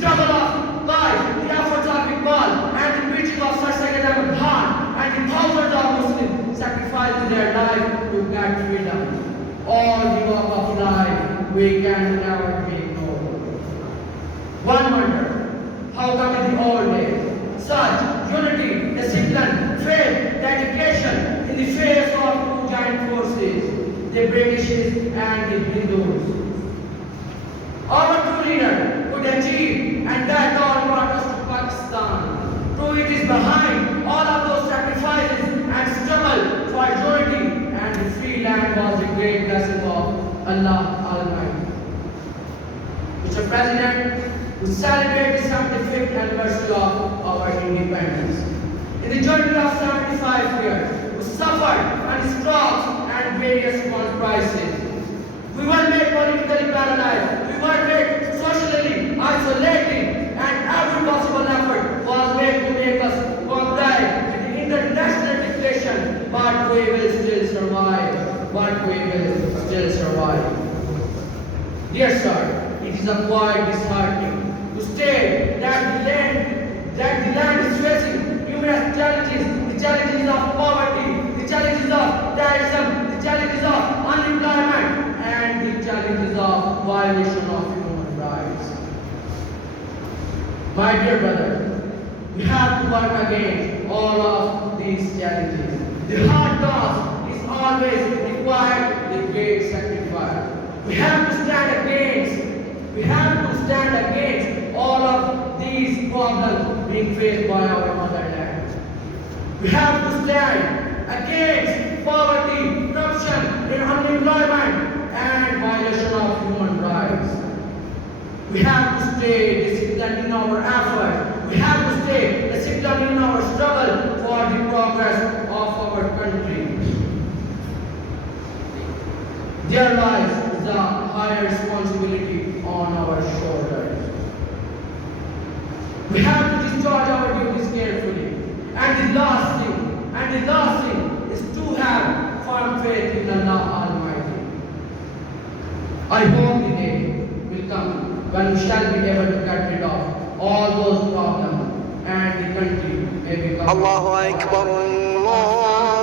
struggle of life, the efforts of Iqbal, and the preaching of Sir Syed Ahmad Khan, and the thousands of Muslims sacrificing their life to get freedom. All the work of life we can never be ignored. One wonder, how come in the old days, such unity, discipline, faith, dedication in the face of two giant forces, the Britishes and the Hindus. Our true leader could achieve, and that all brought us to Pakistan. True, it is behind all of those sacrifices and struggle for unity and the free land was a great blessing of Allah Almighty. Mr. President, we celebrate the 75th anniversary of our independence. In the journey of 75 years, we suffered and strokes and various world crises. We were made politically paralyzed, we were made socially isolated, and every possible effort was made to make us comply with the international declaration, but we will still survive. But we will still survive. Dear sir, it is a quite disheartening to state that the land is facing numerous challenges, the challenges of poverty, the challenges of terrorism, the challenges of unemployment, and the challenges of violation of human rights. My dear brother, we have to work against all of these challenges. The hard task is always required the great sacrifice. We have to stand against all of these problems being faced by our motherland. We have to stand against poverty, corruption, unemployment, and violation of human rights. We have to stay disciplined in our effort. We have to stay disciplined in our struggle for the progress of our country. There lies the higher responsibility on our shoulders. We have to discharge our duties carefully. And the last thing is to have firm faith in Allah Almighty. I hope the day will come when we shall be able to get rid of all those problems and the country may become Allahu Akbar, Allah.